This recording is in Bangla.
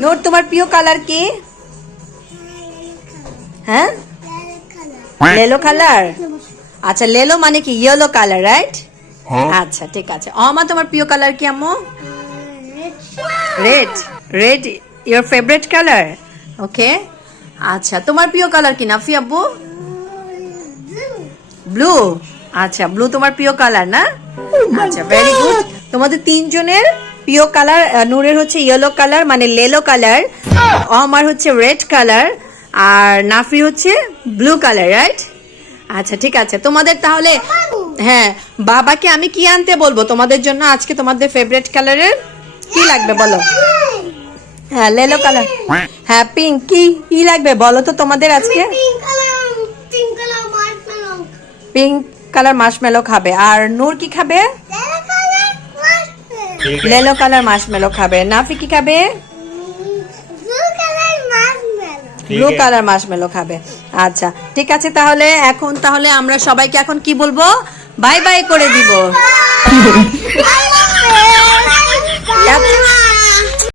নূর তোমার প্রিয় কালার কি? হ্যাঁ, লেলো কালার। আচ্ছা, লেলো মানে কি? Yellow colour, right? আচ্ছা ঠিক আছে। অমা তোমার প্রিয় কালার কি আম্মু? Red. Red your favourite colour? Okay. আচ্ছা, তোমার প্রিয় কালার কি নাফি আব্বু? ব্লু। আচ্ছা, ব্লু তোমার প্রিয় কালার না? আচ্ছা, ভেরি গুড। তোমাদের তিনজনের প্রিয় কালার, নূরের হচ্ছে ইয়েলো কালার মানে লেলো কালার, আমার হচ্ছে রেড কালার, আর নাফির হচ্ছে ব্লু কালার, রাইট? আচ্ছা ঠিক আছে। তোমাদের তাহলে হ্যাঁ, বাবাকে আমি কি আনতে বলবো তোমাদের জন্য আজকে? তোমাদের ফেভারিট কালারের কি লাগবে বলো? হ্যাঁ, লেলো কালার। হ্যাঁ, পিঙ্ক। কি লাগবে বলো তো তোমাদের আজকে? পিঙ্ক কালার মার্শমেলো খাবে। আর নূর কি খাবে? লেলো কালার মার্শমেলো খাবে। নাফি কি খাবে? ব্লু কালার মার্শমেলো খাবে। আচ্ছা ঠিক আছে। তাহলে এখন আমরা সবাইকে এখন কি বলবো? বাই বাই করে দিব।